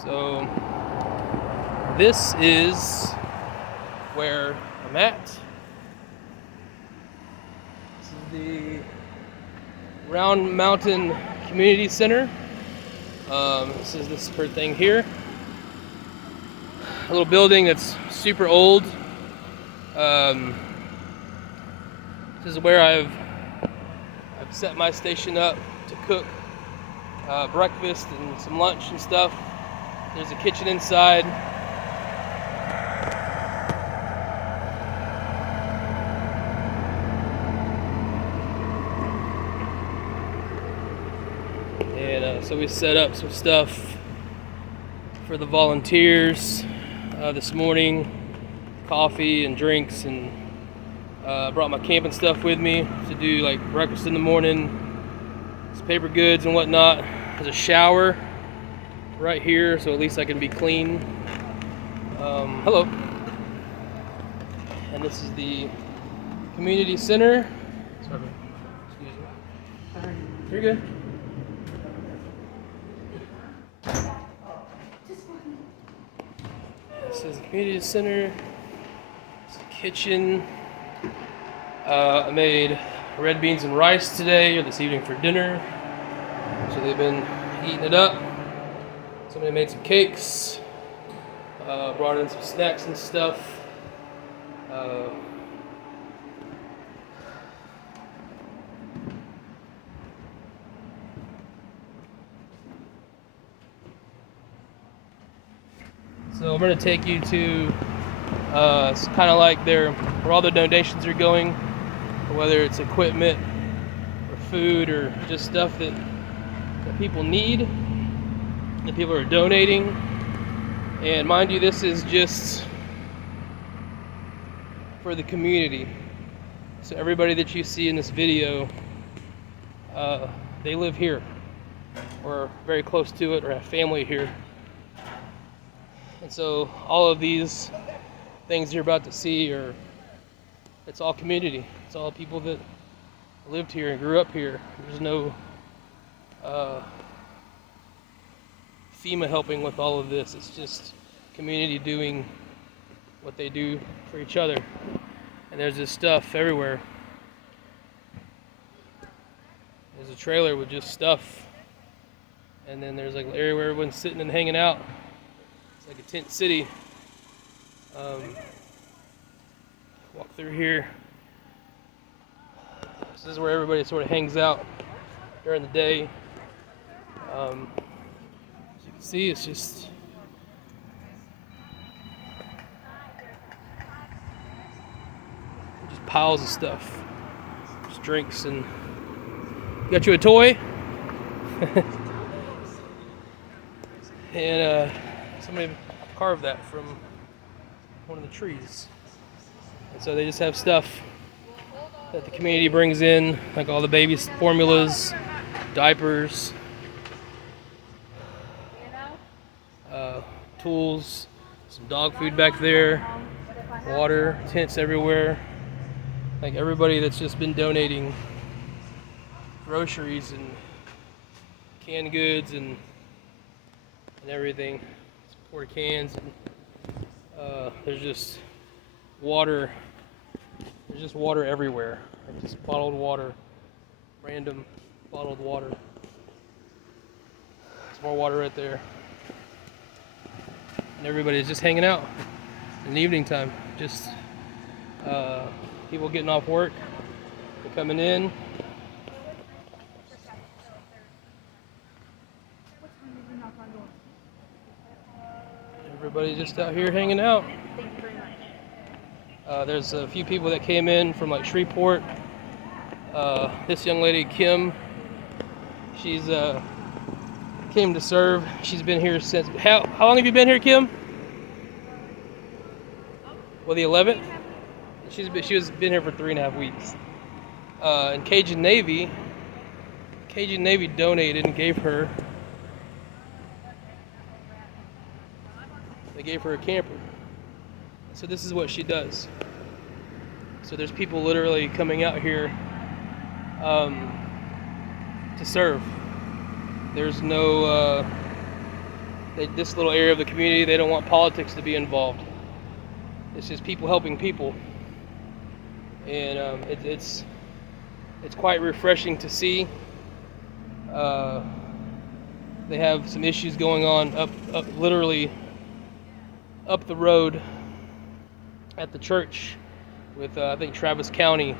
So this is where I'm at. This is the Round Mountain Community Center. This is this per thing here. A little building that's super old. This is where I've set my station up to cook breakfast and some lunch and stuff. There's a kitchen inside. And so we set up some stuff for the volunteers this morning, coffee and drinks, and brought my camping stuff with me to do like breakfast in the morning, some paper goods and whatnot. There's a shower right here, so at least I can be clean. Hello. And this is the community center. Sorry, excuse me. You're good. This is the community center. It's the kitchen. I made red beans and rice today or this evening for dinner. So they've been eating it up. Somebody made some cakes. Brought in some snacks and stuff. So I'm going to take you to it's kind of like where all the donations are going, whether it's equipment or food or just stuff that people need, that people are donating. And mind you, this is just for the community. So everybody that you see in this video, they live here or very close to it or have family here. And so all of these things you're about to see it's all community. It's all people that lived here and grew up here. There's no FEMA helping with all of this. It's just community doing what they do for each other. And there's this stuff everywhere. There's a trailer with just stuff. And then there's like an area where everyone's sitting and hanging out. It's like a tent city. Walk through here. This is where everybody sort of hangs out during the day. As you can see, it's just piles of stuff. Just drinks and got you a toy. And somebody carved that from one of the trees. And so they just have stuff that the community brings in, like all the baby formulas, diapers, tools, some dog food back there, water, tents everywhere. Like everybody that's just been donating groceries and canned goods and everything, porta cans, and there's just water. There's just water everywhere. Like just bottled water, random bottled water. There's more water right there. And everybody's just hanging out in the evening time. Just people getting off work, they're coming in. Everybody's just out here hanging out. There's a few people that came in from like Shreveport. This young lady, Kim, she's came to serve. She's been here since, how long have you been here, Kim? Well, the 11th? She was been here for 3.5 weeks. And Cajun Navy donated and gave her a camper. So this is what she does. So there's people literally coming out here to serve. There's no This little area of the community, they don't want politics to be involved. It's just people helping people, and it's quite refreshing to see. They have some issues going on literally up the road at the church with I think Travis County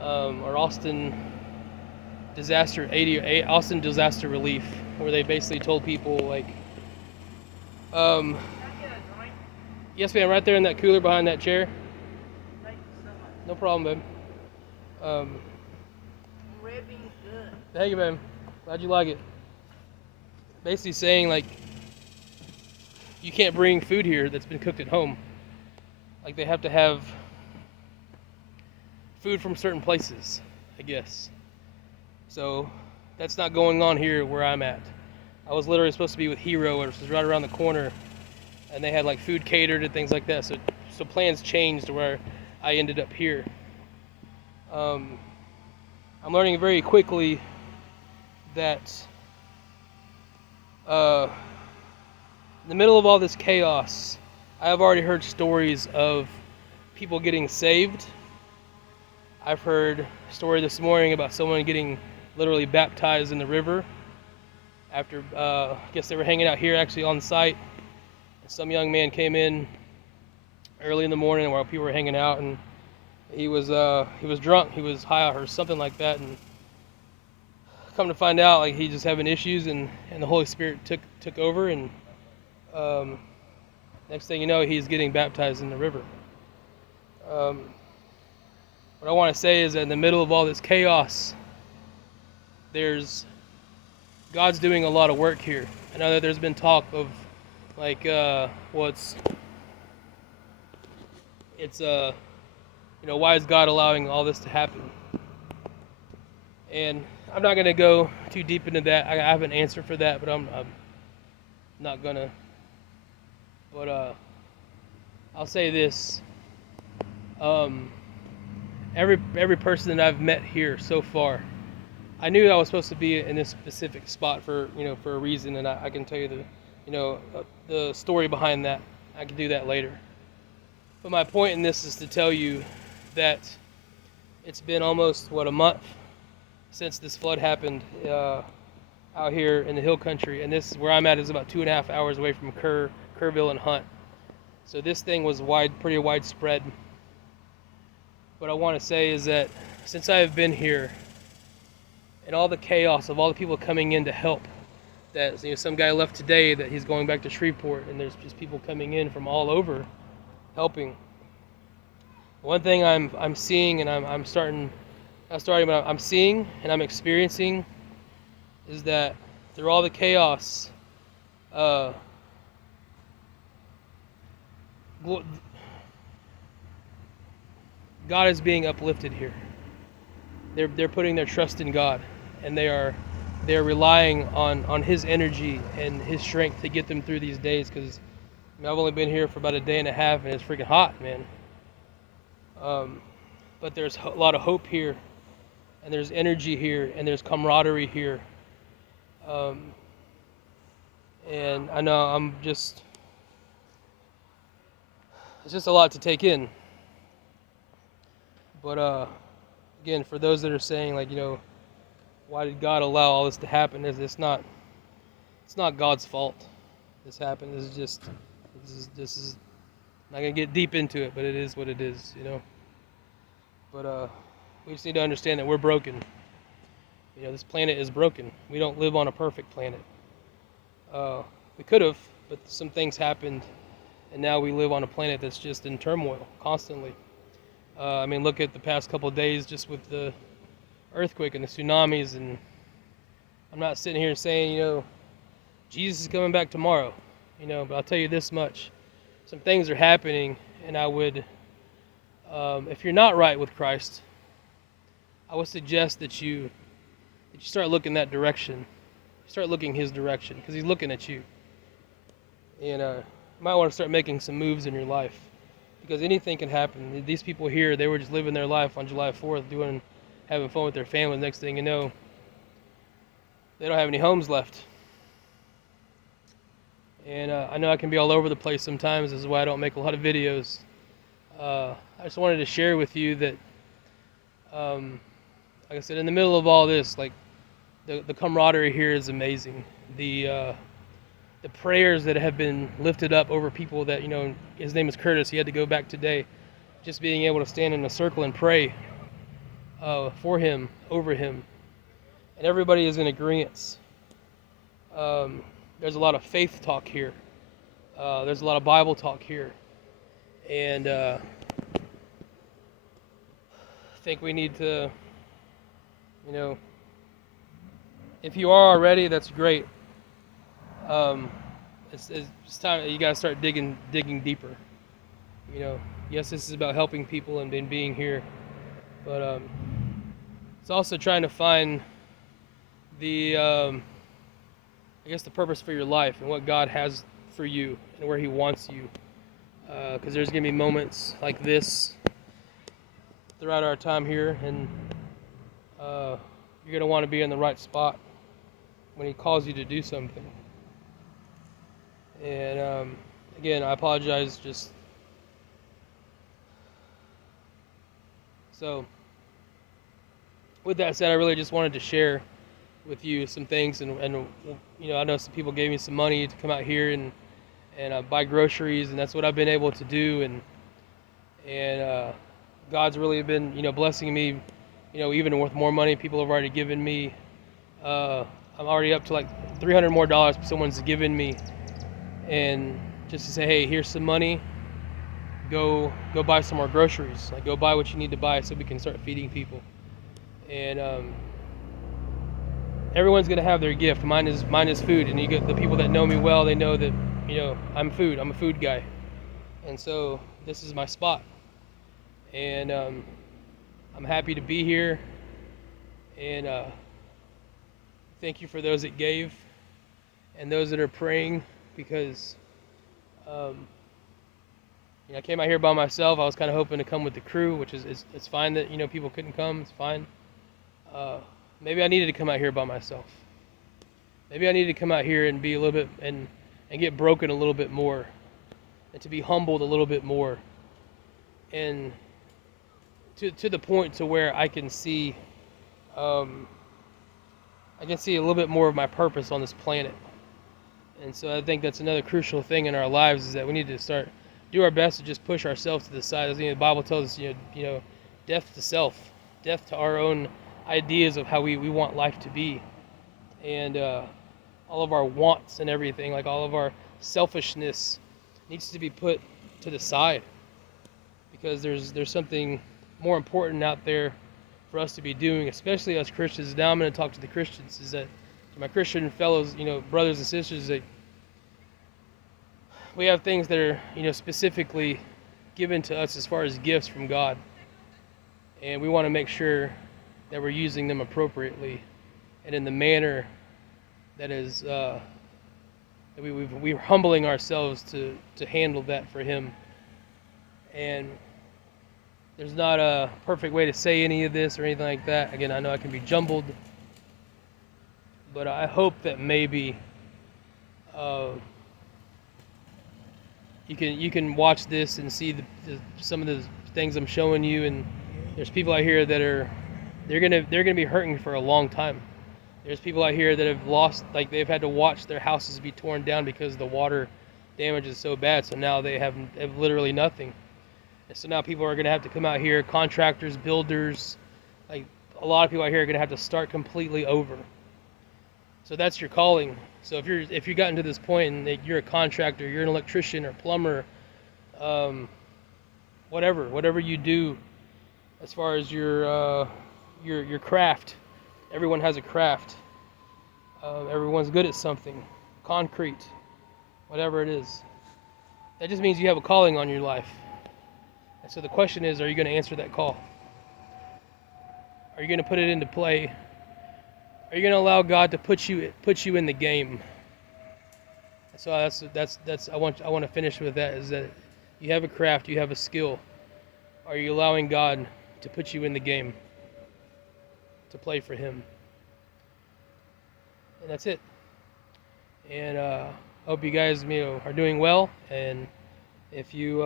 or Austin Disaster Relief, where they basically told people like, yes ma'am, right there in that cooler behind that chair. Thank you so much. No problem, babe. Red beans good. Thank you, ma'am. Glad you like it. Basically saying like you can't bring food here that's been cooked at home. Like they have to have food from certain places, I guess. So that's not going on here where I'm at. I was literally supposed to be with Hero, which is right around the corner, and they had like food catered and things like that. So plans changed to where I ended up here. I'm learning very quickly that in the middle of all this chaos, I have already heard stories of people getting saved. I've heard a story this morning about someone getting literally baptized in the river after, I guess they were hanging out here actually on site. Some young man came in early in the morning while people were hanging out, and he was drunk, he was high or something like that, and come to find out, like, he just having issues, and the Holy Spirit took over, and next thing you know, he's getting baptized in the river. What I want to say is that in the middle of all this chaos, God's doing a lot of work here. I know that there's been talk of like, why is God allowing all this to happen? And I'm not going to go too deep into that. I have an answer for that, but I'm not going to. But I'll say this. Every person that I've met here so far, I knew I was supposed to be in this specific spot for a reason, and I can tell you the story behind that. I can do that later. But my point in this is to tell you that it's been almost a month since this flood happened out here in the hill country, and this where I'm at is about 2.5 hours away from Kerrville and Hunt. So this thing was pretty widespread. What I want to say is that since I have been here, and all the chaos of all the people coming in to help, that some guy left today that he's going back to Shreveport, and there's just people coming in from all over helping. One thing I'm seeing, and I'm seeing and I'm experiencing is that through all the chaos, God is being uplifted here. They're putting their trust in God, and they're relying on His energy and His strength to get them through these days. Because I've only been here for about a day and a half, and it's freaking hot, man. But there's a lot of hope here, and there's energy here, and there's camaraderie here. And I know it's just a lot to take in. But again, for those that are saying, like, why did God allow all this to happen? It's not God's fault. This happened. This is not gonna get deep into it, but it is what it is, But we just need to understand that we're broken. This planet is broken. We don't live on a perfect planet. We could have, but some things happened, and now we live on a planet that's just in turmoil constantly. Look at the past couple of days just with the earthquake and the tsunamis, and I'm not sitting here saying, Jesus is coming back tomorrow, but I'll tell you this much. Some things are happening, and I would, if you're not right with Christ, I would suggest that you start looking that direction. Start looking His direction, because He's looking at you. And you might want to start making some moves in your life, because anything can happen. These people here, they were just living their life on July 4th, having fun with their family. Next thing you know, they don't have any homes left. And I know I can be all over the place sometimes. This is why I don't make a lot of videos. I just wanted to share with you that, like I said, in the middle of all this, like the camaraderie here is amazing. The prayers that have been lifted up over people that, his name is Curtis. He had to go back today. Just being able to stand in a circle and pray for him, over him, and everybody is in agreement. There's a lot of faith talk here. There's a lot of Bible talk here, and I think we need to, if you are already, that's great. It's time. You gotta start digging deeper. Yes, this is about helping people and being here, but it's also trying to find the, I guess, the purpose for your life and what God has for you and where He wants you. Because there's gonna be moments like this throughout our time here, and you're gonna want to be in the right spot when He calls you to do something. And again, I apologize. So, with that said, I really just wanted to share with you some things, and I know some people gave me some money to come out here and buy groceries, and that's what I've been able to do, and God's really been blessing me, even with more money people have already given me. I'm already up to like $300 more someone's given me, and just to say, hey, here's some money. Go buy some more groceries. Like, go buy what you need to buy so we can start feeding people. And everyone's gonna have their gift. Mine is food, and you get the people that know me well. They know that I'm food. I'm a food guy, and so this is my spot. And I'm happy to be here. And thank you for those that gave and those that are praying, because I came out here by myself. I was kind of hoping to come with the crew, which is it's fine that people couldn't come. It's fine. Maybe I needed to come out here by myself. Maybe I needed to come out here and be a little bit and get broken a little bit more, and to be humbled a little bit more, and to the point to where I can see a little bit more of my purpose on this planet. And so I think that's another crucial thing in our lives, is that we need to do our best to just push ourselves to the side. The Bible tells us, death to self, death to our own ideas of how we want life to be, and all of our wants and everything, like all of our selfishness, needs to be put to the side, because there's something more important out there for us to be doing, especially as Christians. Now I'm going to talk to the Christians, is that my Christian fellows, brothers and sisters, that we have things that are, specifically given to us as far as gifts from God, and we want to make sure that we're using them appropriately and in the manner that is that we're humbling ourselves to handle that for Him. And there's not a perfect way to say any of this or anything like that. Again, I know I can be jumbled, but I hope that maybe you can watch this and see some of the things I'm showing you. And there's people out here that they're gonna be hurting for a long time. There's people out here that have lost, like, they've had to watch their houses be torn down because the water damage is so bad. So now they have literally nothing. And so now people are gonna have to come out here, contractors, builders, like a lot of people out here are gonna have to start completely over. So that's your calling. So if you've gotten to this point and you're a contractor, you're an electrician or plumber, whatever you do, as far as your craft, everyone has a craft. Everyone's good at something, concrete, whatever it is. That just means you have a calling on your life. And so the question is, are you going to answer that call? Are you going to put it into play? Are you going to allow God to put you in the game? So that's I want to finish with that, is that you have a craft, you have a skill. Are you allowing God to put you in the game, to play for Him? And that's it. And hope you guys are doing well, and if you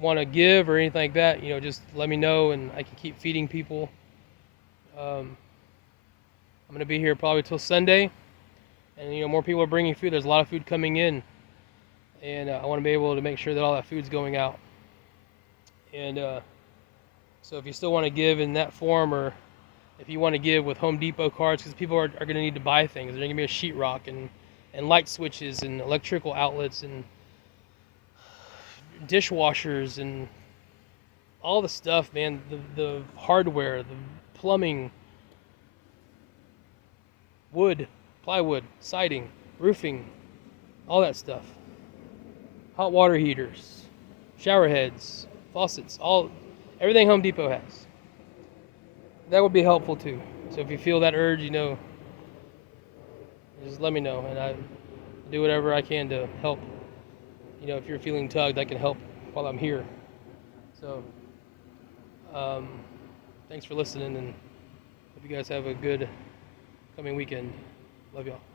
want to give or anything like that, just let me know and I can keep feeding people. I'm going to be here probably till Sunday, and more people are bringing food. There's a lot of food coming in, and I want to be able to make sure that all that food's going out. And so if you still want to give in that form, or if you want to give with Home Depot cards, because people are going to need to buy things. There's going to be a sheetrock and light switches and electrical outlets and dishwashers and all the stuff, man. The hardware, the plumbing, wood, plywood, siding, roofing, all that stuff. Hot water heaters, shower heads, faucets, everything Home Depot has. That would be helpful too. So if you feel that urge, just let me know, and I do whatever I can to help. If you're feeling tugged, I can help while I'm here. So, thanks for listening, and hope you guys have a good coming weekend. Love y'all.